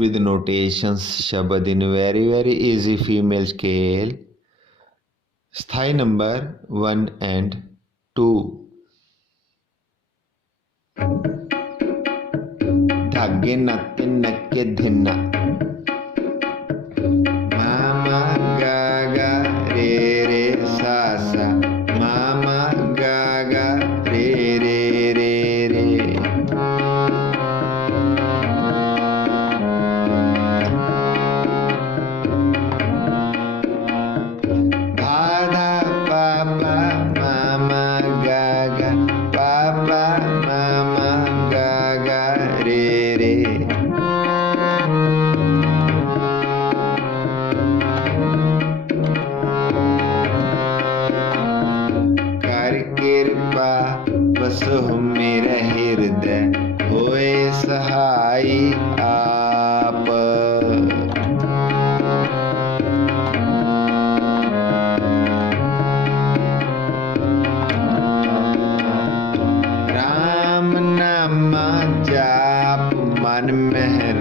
with notations शब्द in very easy female scale. स्थाई number 1 and 2. धागे नत नके धिना मामा गा रे रे सा सा मामा गा रे रे रे रे. धाधा पापा मामा गा पापा मामा गा रे रे. कर कृपा वसो मेरा हृदय होए सहाई आप. राम नामा जाप मन में